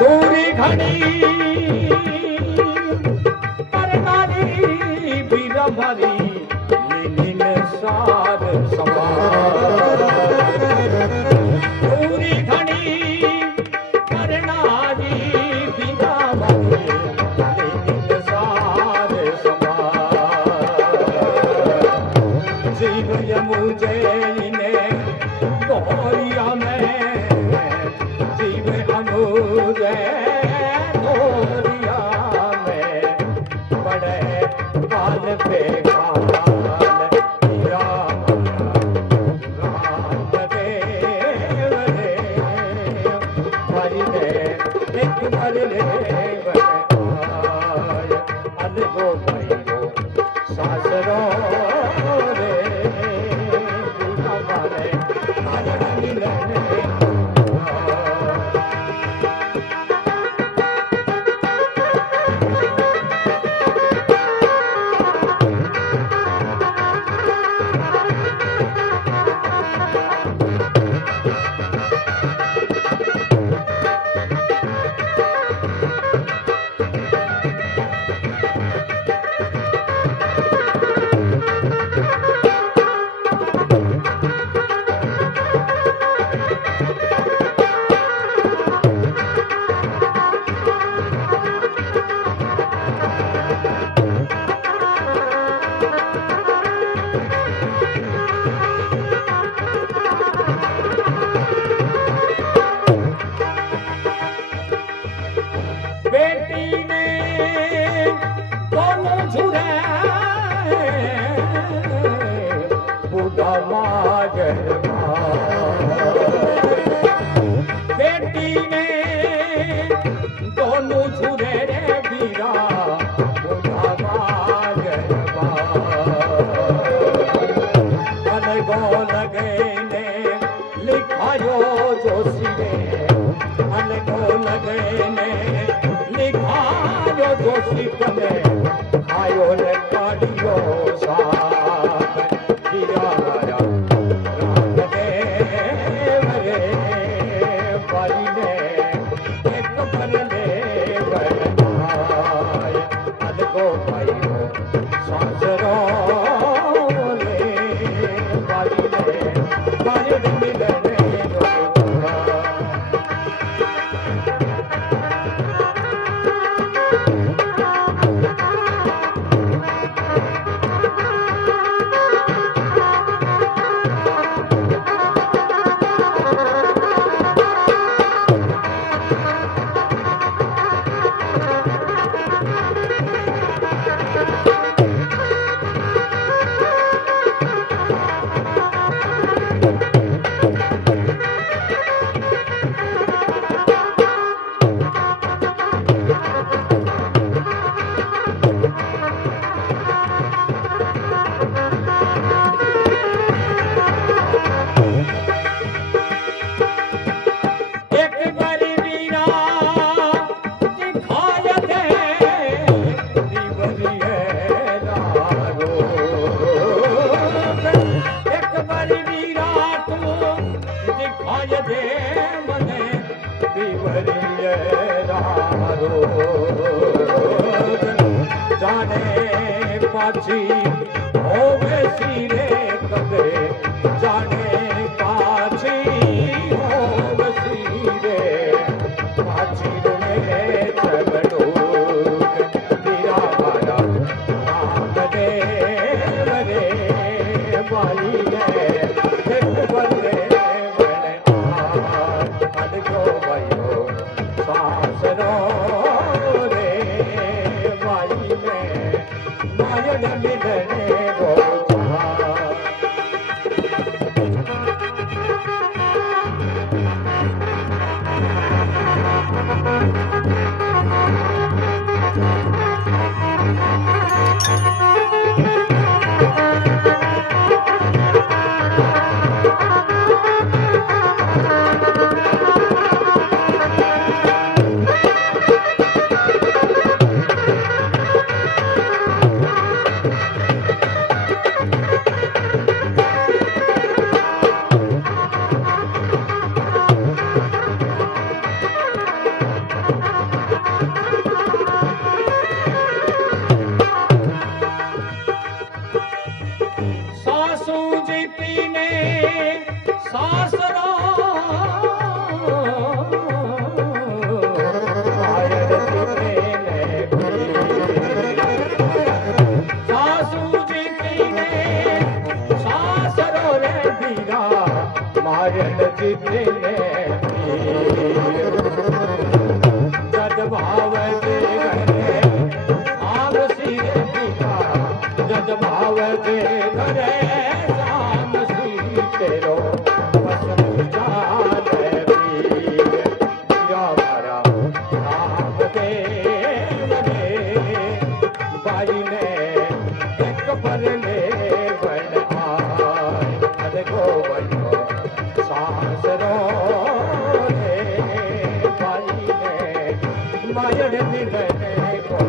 दूरी घड़ी करनारी बीर भरी लीन सार सवार दूरी घड़ी करनारी बीर भरी लीन सार सवार जीव मुझे इन्हें गोरिया में जीव अमूरे गोरिया में बड़े बाल पे राम देव रे हरि देव एक भरले अलगो भयो सासरो रे हमारे मिलने बेटी ने दोनों झुरे बुढ़ा माजर बेटी ने दोनों झुरे रे बीरा बुढ़ा माजर अलगो लगे ने लिखायो जोशी ने अलगो लगे ने लिखायो जोशी कने आयो ने काढ़ियो साथ दिया राम देव रे बारी ने एक भरले बनाए अलगो भाइयो सासरो रे बारी ने बारी मिलने जाने पाछी होवे सीरे कदे जाने पाछी होवे सीरे पाछी में चगड़ो तेरा मारा राम देव रे वाली ने एक बल्ले अलगो भयो सासरो रे वाली ने मायन मिलने गो सासू जीती ने सासरो मायड़ जीती ने सासू जीती ने सासरो रे बीरा मायड़ जीती ने जद भाव दे घरे आग सिरे बीरा जद भाव दे घरे शाम सी तेरो पसंद जाने वीर मारा राम देव ने बाई ने एक बरले बन आए अरे गो बनो सासरो रे बाई ने मायड़ मिलने को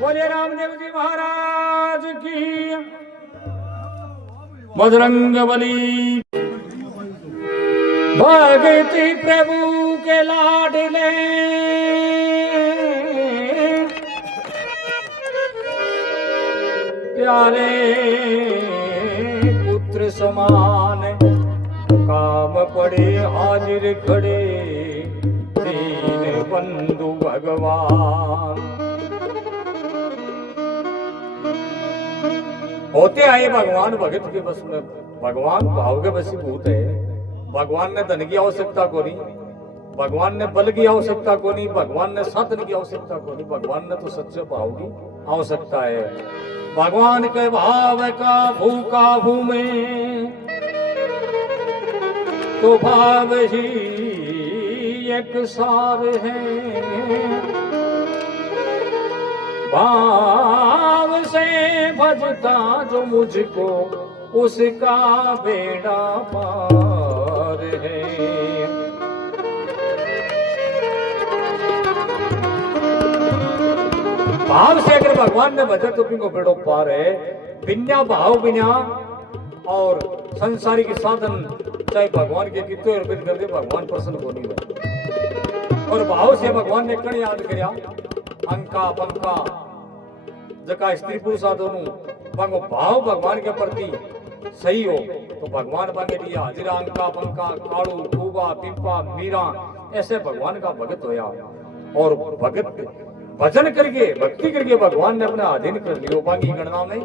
बोले रामदेव जी महाराज की। बजरंग बली भगति प्रभु के लाडले प्यारे पुत्र समान काम पड़े हाजिर खड़े दीन बंधु भगवान। होते आए भगवान भगत के बस में, भगवान भाव के बसी भूत है। भगवान ने धन की आवश्यकता को नहीं, भगवान ने बल की आवश्यकता को नहीं, भगवान ने साधन की आवश्यकता को नहीं, भगवान ने तो सच्चे भाव की आवश्यकता है। भगवान के भाव का भूखा भूमे तो भाव ही एक सार है, भाव से भजता जो मुझको उसका बेड़ा पार है। भाव से अगर भगवान ने भजा तो तुमको बेड़ो पार है। बिना भाव बिना और संसारिक साधन चाहे भगवान के कितने अर्पित कर दे, भगवान प्रसन्न को नहीं होता। और भाव से भगवान ने कण याद करया अंका पंका जका स्त्री पुरुष दोनों बांगो भाव भगवान के प्रति सही हो तो भगवान बांगे दिया हाजिरा अंका पंका काड़ू कूबा पिंपा मीरा ऐसे भगवान का भगत होया। और भगत भजन करके भक्ति करके भगवान ने अपने अधीन कर लियो। बाकी गणना में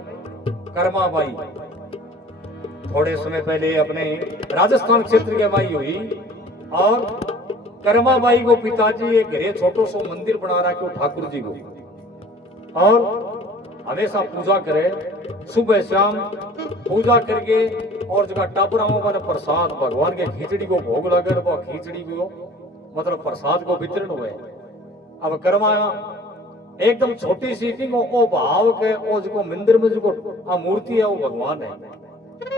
कर्मा बाई थोड़े समय पहले अपने राजस्थान क्षेत्र के बाई हुई और कर्मा बाई को पिताजी एक घरे छोटो सो मंदिर बना रहा क्यों ठाकुर जी को, और हमेशा पूजा करे सुबह शाम पूजा करके और जगह टापुराओं का प्रसाद भगवान के खिचड़ी को भोग लगे वो खिचड़ी को मतलब प्रसाद को वितरण हुए। अब कर्मा एकदम छोटी सी थी वो भाव के वो जो मंदिर में जो मूर्ति है वो भगवान है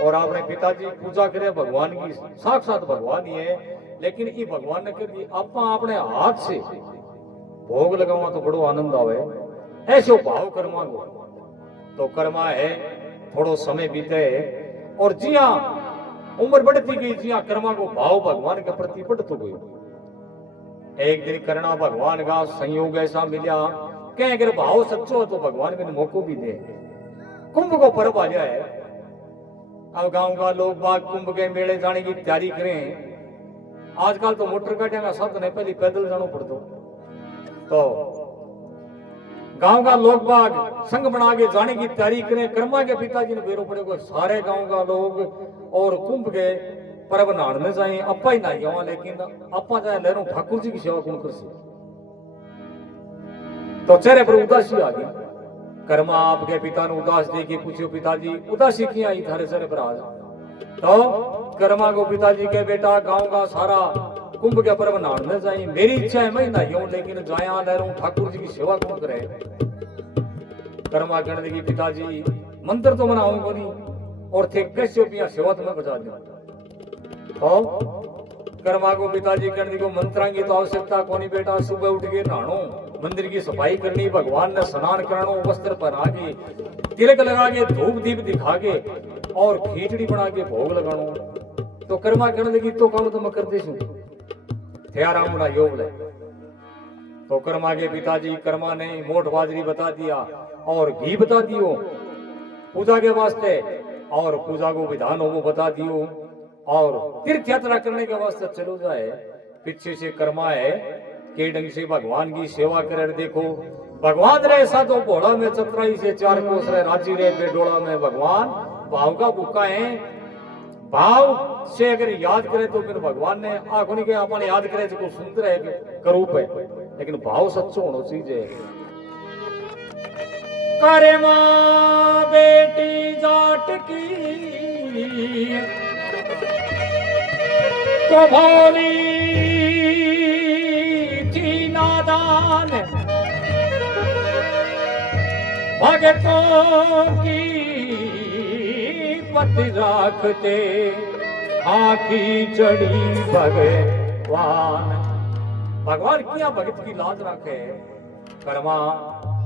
और आपने पिताजी पूजा करे भगवान की साक्षात भगवान ही है। लेकिन ये भगवान ने कह दी आप अपने हाथ से भोग लगावा तो बड़ो आनंद आवे, ऐसे भाव कर्मा को तो कर्मा है। थोड़ो समय बीते और जिया उम्र बढ़ती गई, जिया कर्मा को भाव भगवान के प्रति बढ़त गई। एक दिन करना भगवान का संयोग ऐसा मिला कि अगर भाव सच्चो तो भगवान में मौको भी दे। कुंभ को पर्व आ जाए, अब गांव का लोग बाग कुंभ के मेले जाने की तैयारी करें। आजकल तो मोटर गाड़ियां का साधन है, पहले पैदल जाना पड़ता। तो गांव का लोग बाग संग बना के जाने की तैयारी करें। कर्मा के पिताजी ने बेरो पड़े को सारे गांव का लोग और कुंभ के पर्व नहाने जाए। अपा ही नहाई गवा, लेकिन अपा जाए लहरों ठाकुर जी की सेवा कौन कर सी। तो चेहरे पर उदासी आ गई। कर्मा आपके पिता ने उदास दे के पूछो पिताजी उदासी क्यों आई थारे चेहरे पर आज। तो कर्मा को पिताजी के बेटा गांव का सारा कुंभ के पर्व नहाने जाए, मेरी इच्छा है मैं नहाऊं लेकिन जाया लहरों ठाकुर जी की सेवा कौन करे। कर्मा कहने लगी पिताजी मंत्र तो मनाऊंगा नहीं और थे कैसे पिया सेवा तो मैं बजा दूं। तो कर्मा को पिताजी कहने लगी मंत्रा की तो आवश्यकता कौन बेटा, सुबह उठ के नहानो मंदिर की सफाई करनी, भगवान ने स्नान करानो, वस्त्र पहना के तिलक लगा के धूप दीप दिखा के और खिचड़ी बना के भोग लगानो। तो कर्मा कहने लगी तो काम तो मैं करती हूँ थेराम योग ले। तो कर्मा के पिताजी कर्मा ने मोट बाजरी बता दिया और घी बता दियो पूजा के वास्ते और पूजा को विधान वो बता दियो और तीर्थ यात्रा करने के वास्ते चलो जाए। पीछे से कर्मा है के ढंग से भगवान की सेवा करे। देखो भगवान रे ऐसा तो घोड़ा में चतराई से 4 कोस रहे राजी रे बेडोला में भगवान भाव का भूखा है। भाव से अगर याद करे तो फिर भगवान ने आंखों नहीं के अपन याद करे जो सुंदर है करूप है, लेकिन भाव सच्चो होना चाहिए। करे मां बेटी जाट की तो भोली थी नादान, भगतों की पति राखते आखी चढ़ी भगवान। भगवान किया भगत की लाज रखे।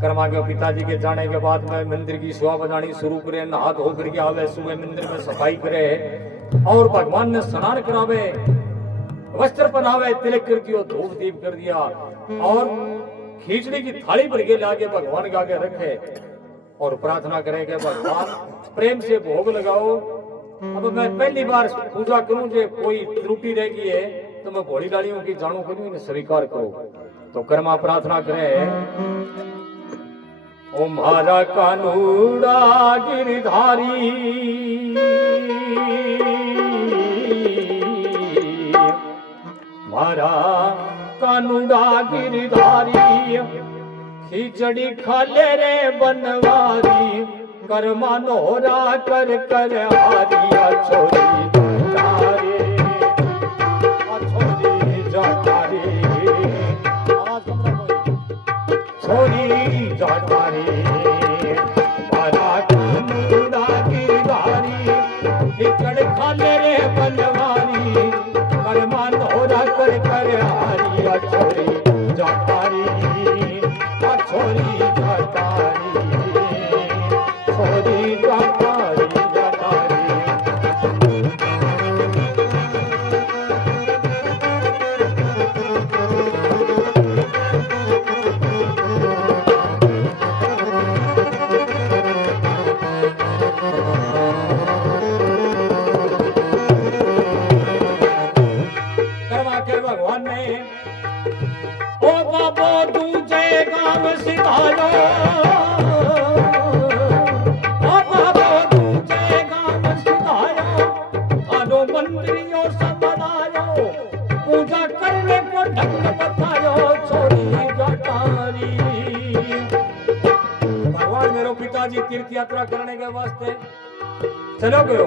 कर्मा के पिताजी के जाने के बाद में मंदिर की सेवा बजानी शुरू करे, नहा धो करके आवे, सुबह मंदिर में सफाई करे और भगवान ने स्नान करावे, वस्त्र पहनावे, तिलक कर दियो, धूप दीप कर दिया और खिचड़ी की थाली भर के लाके भगवान के आगे रखे और प्रार्थना करे कि भगवान प्रेम से भोग लगाओ। अब मैं पहली बार पूजा करूं, जो कोई त्रुटि रह गई है तो मैं भोली डालियों की जानू करूं, इन्हें स्वीकार करो। तो कर्मा प्रार्थना करे ओ महारा कानूड़ा गिरधारी मारा कानूड़ा गिरधारी खिचड़ी खाले रे बनवारी कर्मा नोरा कर कर हारिया छोरी जाटारे छोरी जाटारे छोरी जाटारे मारा कानूड़ा गिरधारी खिचड़ खाले रे बनवारी कर्मा नोरा कर कर हारिया छोरी जाटारी छोरी जाटारी छोरी जाटारी जाटारी करवा के भगवान ने ओ बाबो दूजे गांव सिधारो ओ बाबो दूजे गांव सिधारो थारो मंत्रियों समझायो पूजा करने को ढंग बतायो छोरी जाटारी भगवान मेरो पिताजी तीर्थ यात्रा करने के वास्ते चलो गयो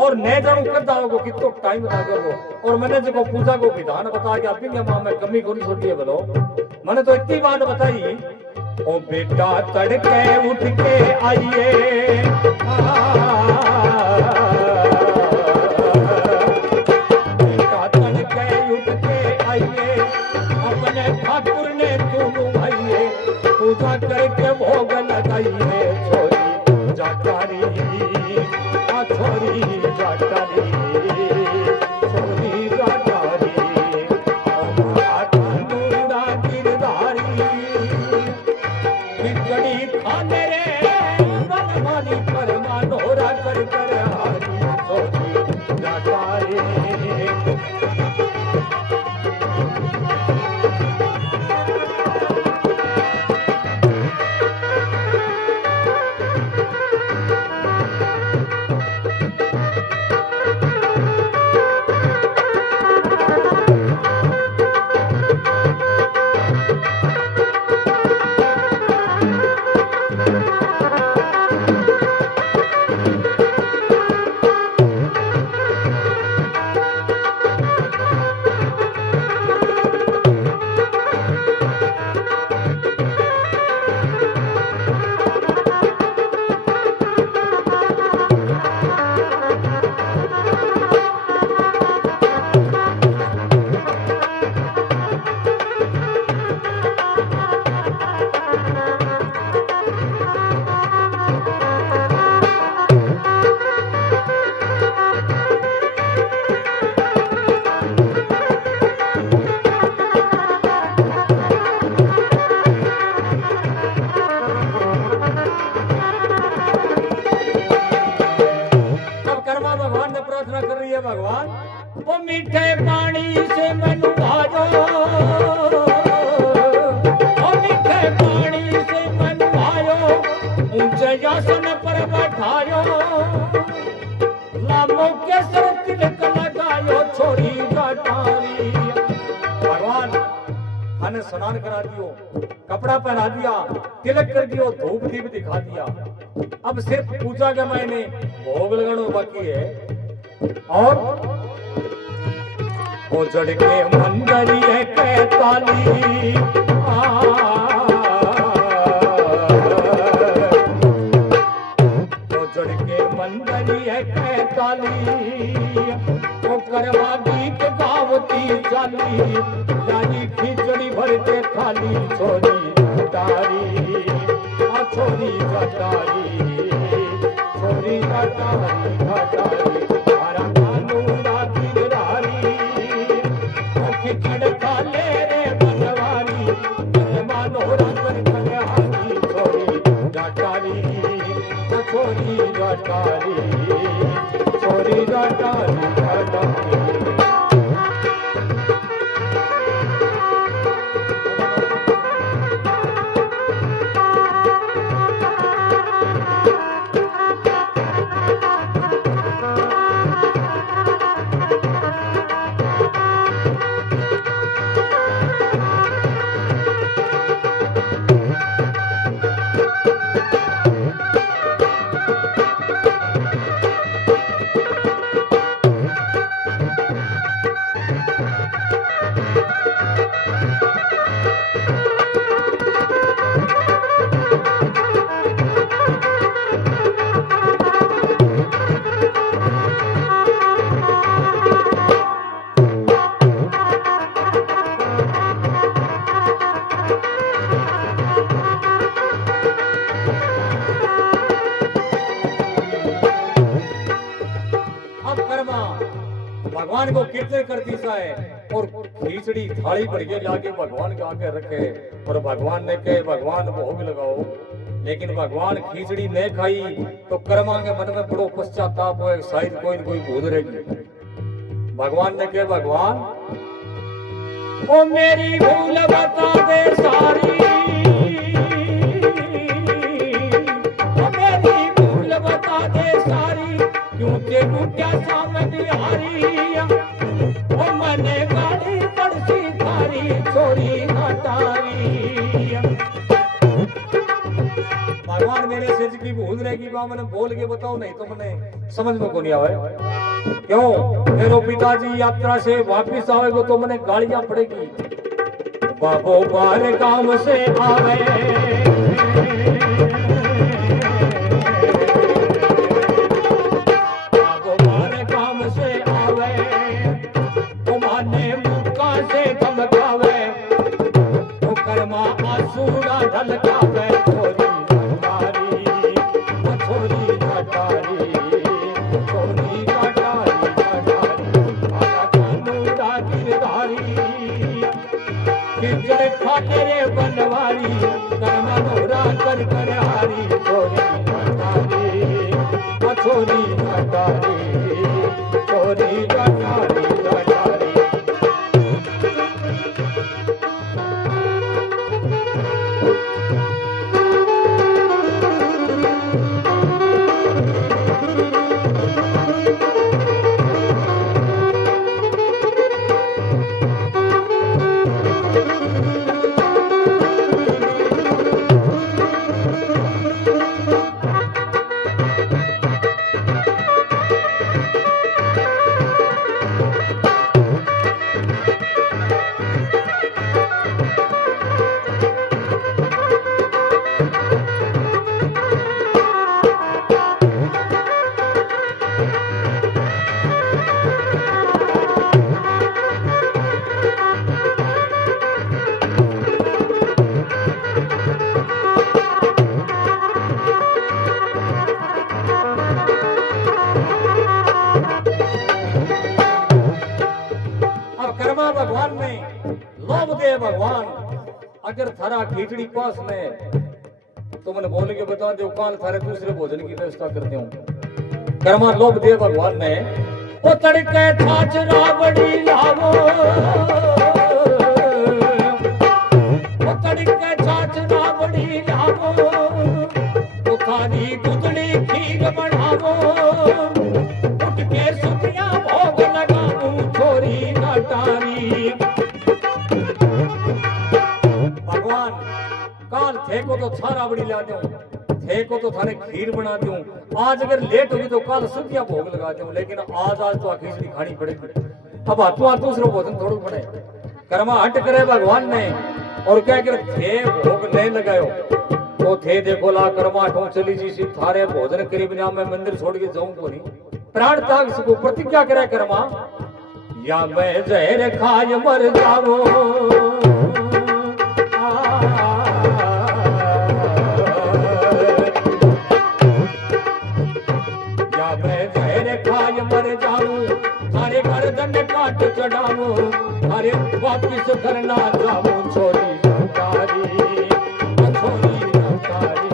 और न जानू करता होगो कितो टाइम लागेगो और मैंने जो पूजा को विधान बता के अपनी मां में कमी कोनी छोड़ी है बोलो मैंने तो इतनी बात बताई ओ बेटा तड़के उठ के आइए बेटा तड़के उठ के आइए अपने ठाकुर ने दोनों भाइये पूजा करके भोग लगाइए छोरी जाटारी छोरी जाटारी छोरी जाटारी कानूड़ा गिरधारी खिचड़ी खाने रे बनवारी कर्मा नोरा कर कर हारी छोरी जाटारी भगवान वो मीठे पानी से मैनू भाजो वो मीठे पानी से मैनू भाजो ऊंचे आसन पर बैठायो लामो के सर तिलक लगायो छोरी जाटारी भगवान हने स्नान करा दियो कपड़ा पहना दिया तिलक कर दियो धूप दीप दिखा दिया अब सिर्फ पूजा के महीने भोग लगाना बाकी है और वो जड़ के मंदिर के ताली वो जड़ के मंदिर के ताली वो करवा गीत गावती जाली लाली खिचड़ी भर के थाली छोरी जाटारी छोरी जाटारी छोरी जाटारी जाटारी छोरी जाटारी छोरी जाटारी जाटारी है और खिचड़ी थाली भर के लाके भगवान के आगे रखे और भगवान ने कहे भगवान भोग लगाओ, लेकिन भगवान खिचड़ी नहीं खाई तो कर्मा के मन में बड़ो पश्चाताप हो, शायद कोई न कोई भूल रहेगी। भगवान ने कहे भगवान ओ मेरी भूल बता दे सारी, ओ मेरी भूल बता दे सारी, क्योंकि टूटा सामने बिहारी, ओ मने गाड़ी पड़सी थारी छोरी हटारी। भगवान मेरे सिर की भूल रहेगी, मैंने बोल के बताओ, नहीं तो मैंने समझ में को नहीं आवे। क्यों मेरो पिताजी यात्रा से वापिस आवेगो तो मैंने गालियां पड़ेगी। बाबो बाहर गांव से आवे, बाबो बाहर गांव से आवे, तुम्हारे मुक्का से धमकावे, तो कर्मा आसूरा ढलकावे, छोरी हटारी, छोरी हटारी, छोरी खिचड़ खाते रे बनवारी, कर्मा नोरा कर कर हारी, छोरी हटारी, छोरी हटारी, छोरी हटारी, हटारी। भगवान में लोभ दे भगवान, अगर थारा खिचड़ी पास में तो मैंने बोल के बता दो, काल थारे दूसरे भोजन की व्यवस्था करते हूँ। कर्मा लोभ दे भगवान ने, ओ तड़के छाछ रावड़ी लावो, ओ तड़के छाछ रावड़ी लावो, ओ थारी दुधड़ी खीर बढ़ावो, उठ के सुतिया भोग लगाऊं, छोरी हटारी। भगवान काल थे को तो छारा बड़ी ला दूं, थे को तो थारे खीर बना दूं, आज अगर लेट होगी तो कल सुखिया भोग लगा दूं, लेकिन आज तो खिचड़ी खानी पड़ेगी। अब हाथों हाथ दूसरा भोजन थोड़ा पड़े। कर्मा हट करे भगवान ने और क्या कर थे भोग नहीं लगायो तो थे देखो ला कर्मा ठो चली जी सी थारे भोजन करीब ना मैं मंदिर छोड़ के जाऊं तो नहीं, प्राण त्याग सको प्रतिज्ञा करे कर्मा, या मैं जहर खाए मर जाऊं, या मैं जहर खाए मर जाऊं, थारे गर्दन काट चढ़ाऊं, थारे वापिस घर ना जाऊं, छोरी हटारी, छोरी हटारी,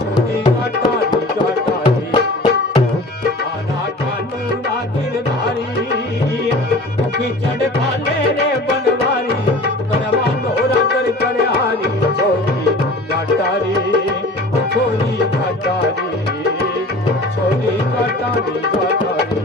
छोरी हटारी, हटारी। आना कानूना गिरधारी, खिचड़ खाले रे बनवारी, करवा नोरा कर कर हारी, छोरी हटारी, छोरी हटारी, छोरी हटारी, हटारी।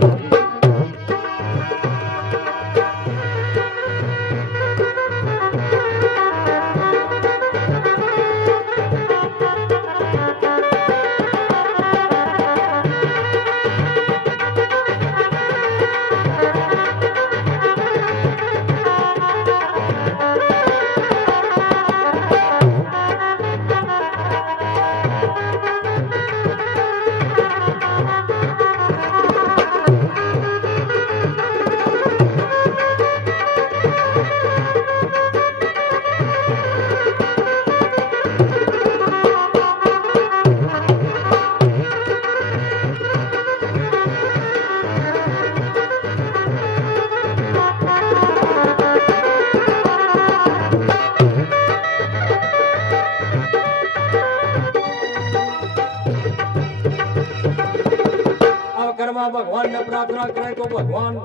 प्रार्थना करे तो भगवान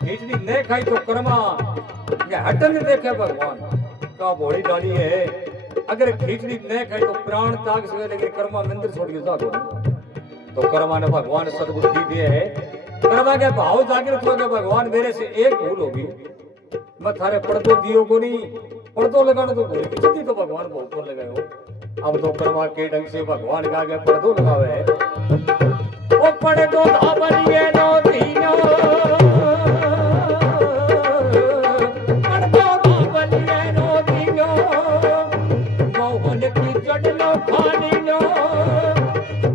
खिचड़ी नहीं खाई तो कर्मा ये हटन देखे भगवान का भोली डाली है। अगर खिचड़ी नहीं खाई तो प्राण त्याग सके, लेकिन कर्मा मंदिर छोड़ के जागो तो कर्मा ने भगवान सद्बुद्धि दिए है। कर्मा के भाव जागृत हो गए, भगवान मेरे से एक भूल होगी, मैं थारे पर्दो दियो को नहीं, पर्दो लगाना तो भूल खिचड़ी तो भगवान बहुत को लगाए हो। अब तो कर्मा के ढंग से भगवान के आगे पर्दो लगावे है। ओ पर्दो धावलिए नो दीनो, पर्दो धावलिए नो दीनो, मोहन की चढ़नो खानी नो,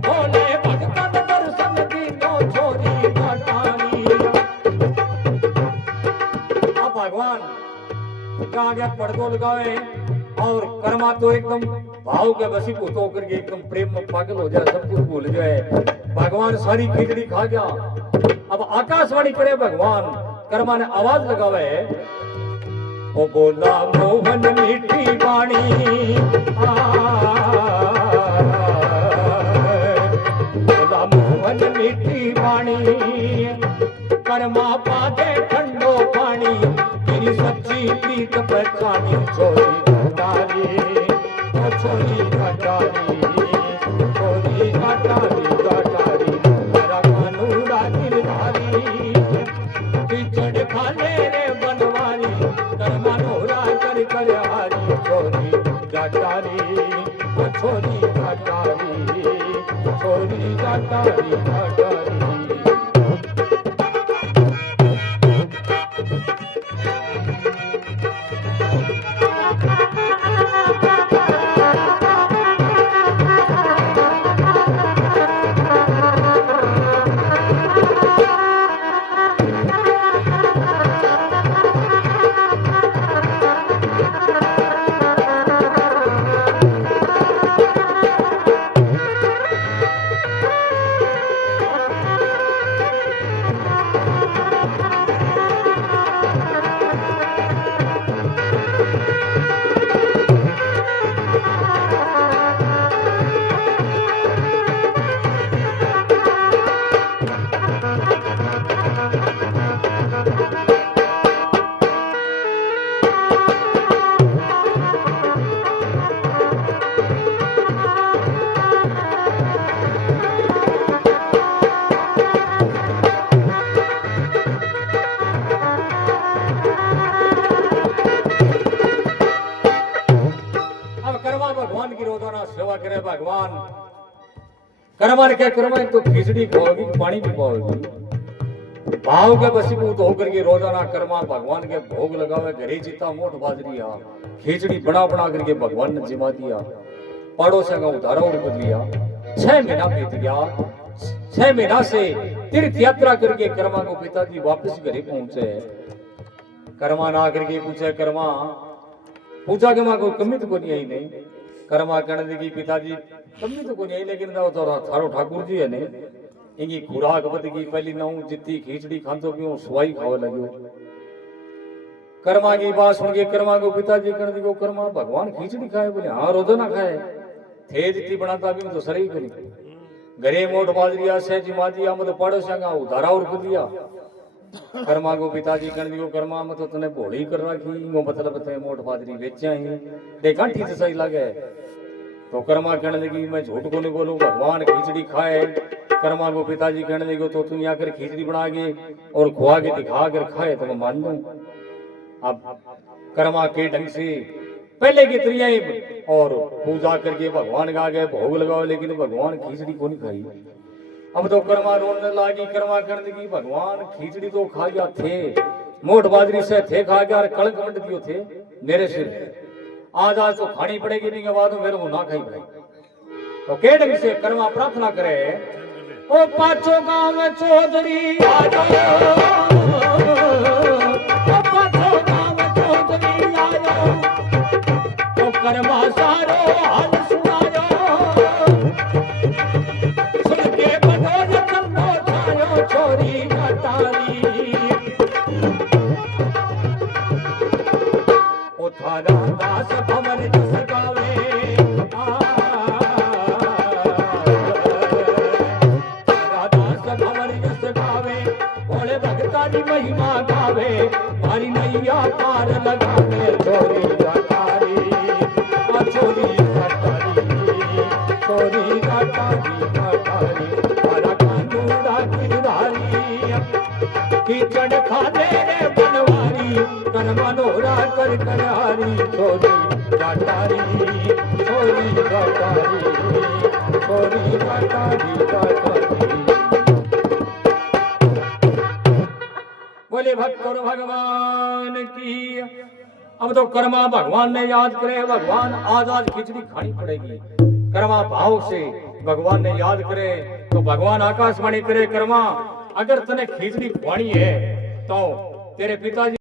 भोले भगतन दर्शन दीनो छोरी घटानी। अब भगवान का आगे पर्दो लगावे और कर्मा तो एकदम भाव के वशीभूत होकर के एकदम प्रेम में पागल हो जाए, सब कुछ भूल जाए। भगवान सारी खिचड़ी खा गया। अब आकाशवाणी करे भगवान, कर्मा ने आवाज लगावे, ओ बोला मोहन मीठी वाणी, बोला मोहन मीठी वाणी, कर्मा पादे ठंडो पानी, तेरी सच्ची प्रीत पहचानी छोरी घटारी, छोरी घटारी, छोरी घटारी घटारी, मेरा कानूरा गिरधारी, खिचड़ खाने रे बनवारी, कर्मा नोरा कर कर हारी, छोरी घटारी, छोरी घटारी, छोरी घटारी घटारी। सेवा करे भगवान, कर्मा ने क्या कर्मा तो खिचड़ी खाओगी, पानी भी पाओगी। भाव के वशीभूत होकर के रोजाना कर्मा भगवान के भोग लगावे, घरे जीता मोट बाजरी आ खिचड़ी बना बना करके भगवान ने जिमा दिया। पड़ोसियों का उधारा उड़ लिया। 6 महीना बीत गया। 6 महीना से तीर्थ यात्रा करके कर्मा को पिताजी वापस घरे पहुंचे। कर्मा ना करके पूछे, कर्मा पूछा के मां कोई कमी तो नहीं आई नहीं। कर्मा कहने लगी, पिताजी कमी तो कोई नहीं, लेकिन थारो ठाकुर जी है ने इनकी खुराक बद गई। पहली नऊ जितनी खिचड़ी खातो पियो सवाई खावे लगे। कर्मा की बात सुन के कर्मा को पिताजी कहने लगे, कर्मा भगवान खिचड़ी खाए? बोले हाँ, रोजा ना खाए थे जितनी बनाता भी तो सही करी। घरे मोट बाजरिया सहजी माजी आम तो पड़ोसिया का उधारा उड़ दिया। कर्मा को पिताजी कहने लगे, कर्मा में तो तने भोली कर रखी, वो मतलब ते मोट बाजरी बेचा ही ते गांठी से सही लगे। तो कर्मा कहने लगी, मैं झूठ को नहीं बोलूं, भगवान खिचड़ी खाए। कर्मा को पिताजी कहने लगे, तो तुम यहाँ कर खिचड़ी बना के और खुआ के दिखा कर खाए तो मैं मान लूं। अब कर्मा के ढंग से पहले की त्रियाई और पूजा करके भगवान का आगे भोग लगाओ, लेकिन भगवान खिचड़ी को नहीं खाई। अब तो कर्मा रोने लगी। कर्मा कहने लगी, भगवान खिचड़ी तो खा गया थे, मोट बाजरी से थे खा गया, कड़क मंड दियो थे मेरे सिर। आज तो खानी पड़ेगी, नहीं के बाद मेरे को ना खाई भाई। तो के ढंग से कर्मा प्रार्थना करे, ओ पांचों गांव में चौधरी आ जाओ, ओ पांचों गांव में चौधरी आ जाओ, तो कर्मा सारो हाल सुनायो, सुन के बडोल कन्नो छायो छोरी घटारी। ओ थारा दास भवन जस गावे, नैया पार लगावे छोरी गटारी छोरी गटारी छोरी गटारी गटारी हरा कांदूरा गिरधारी कीचड़ खाने रे बनवारी कर मनोरा कर करारी छोरी गटारी छोरी गटारी छोरी गटारी गटारी। बोले भक्त और भगवान की। अब तो कर्मा भगवान ने याद करे, भगवान आज आज खिचड़ी खानी पड़ेगी। कर्मा भाव से भगवान ने याद करे तो भगवान आकाशवाणी करे, कर्मा अगर तने खिचड़ी खानी है तो तेरे पिताजी